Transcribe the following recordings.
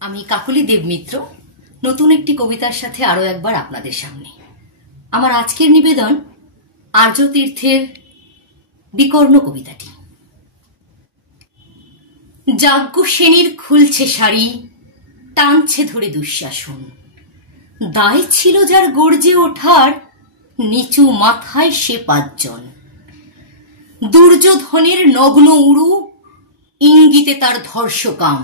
আমি কাকলি দেবমিত্র নতুন একটি কবিতার সাথে আরো একবার আপনাদের সামনে। আমার আজকের নিবেদন আর্যতীর্থের বিকর্ণ কবিতাটি। যাজ্ঞসেনীর খুলছে শাড়ি, টানছে ধরে দুঃশাসন। দায় ছিল যার গর্জে ওঠার, নিচু মাথায় সে 5 জন। দুর্যোধনের নগ্ন উরু, ইঙ্গিতে তার ধর্ষকাম।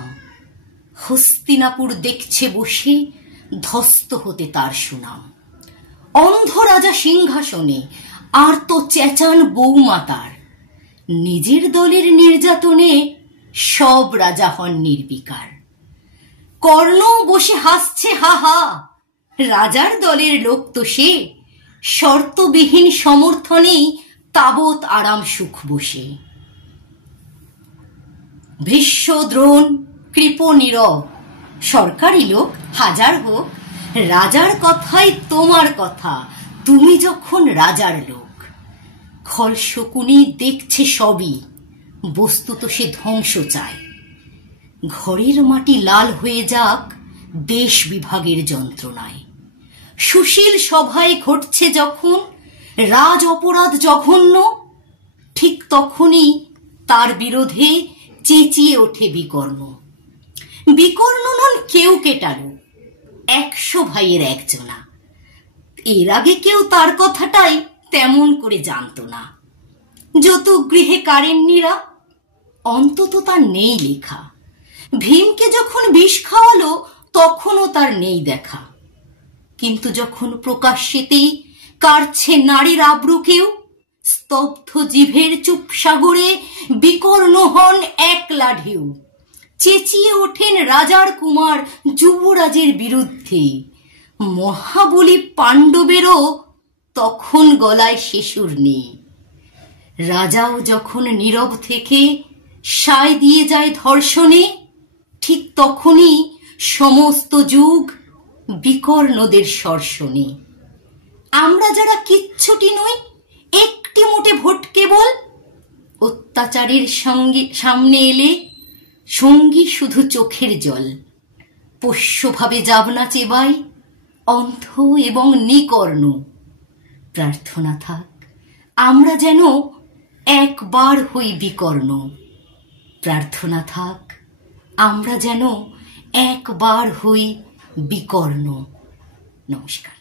হস্তিনাপুর দেখছে বসে, ধস্ত হতে তার সুনাম। অন্ধ রাজা সিংহাসনে, আর তো চেঁচান বৌমাতার। নিজের দলের নির্যাতনে সব রাজা হন নির্বিকার। কর্ণ বসে হাসছে হা হা, রাজার দলের লোক তো সে। শর্তবিহীন সমর্থনেই তাবৎ আরাম সুখ বসে। ভীষ্ম দ্রোণ কৃপ নীরব, সরকারি লোক হাজার হোক, রাজার কথাই তোমার কথা, তুমি যখন রাজার লোক। খল শকুনি দেখছে সবই, বস্তুত সে ধ্বংস চায়। ঘরের মাটি লাল হয়ে যাক দেশ বিভাগের যন্ত্রণায়। সুশীল সভায় ঘটছে যখন রাজ অপরাধ জঘন্য, ঠিক তখনই তার বিরোধে চেঁচিয়ে ওঠে বিকর্ণ। বিকর্ণ নন কেউ কেটালো, 100 ভাইয়ের একজনা। এর আগে কেউ তার কথাটাই তেমন করে জানতো না। যত গৃহে কারেন্নিরা, অন্তত তার নেই লেখা। ভীমকে যখন বিষ খাওয়ালো, তখনও তার নেই দেখা। কিন্তু যখন প্রকাশ্যেতেই কাড়ছে নারীর আব্রুকেও, স্তব্ধ জিভের চুপ সাগরে বিকর্ণ হন একলা ঢেউ। চেঁচিয়ে ওঠেন রাজার কুমার যুবরাজের বিরুদ্ধে। মহাবলী পাণ্ডবেরও তখন গলায় শেষুর নেই। রাজাও যখন নীরব থেকে সায় দিয়ে যায় ধর্ষণে, ঠিক তখনই সমস্ত যুগ বিকর্ণদের সর্ষণে। আমরা যারা কিচ্ছুটি নই, একটি মুঠে ভোট কেবল, অত্যাচারের সামনে এলে সঙ্গী শুধু চোখের জল। পোষ্যভাবে যাবনা চেবাই অন্ধ এবং নিকর্ণ। প্রার্থনা থাক আমরা যেন একবার হই বিকর্ণ। প্রার্থনা থাক আমরা যেন একবার হই বিকর্ণ। নমস্কার।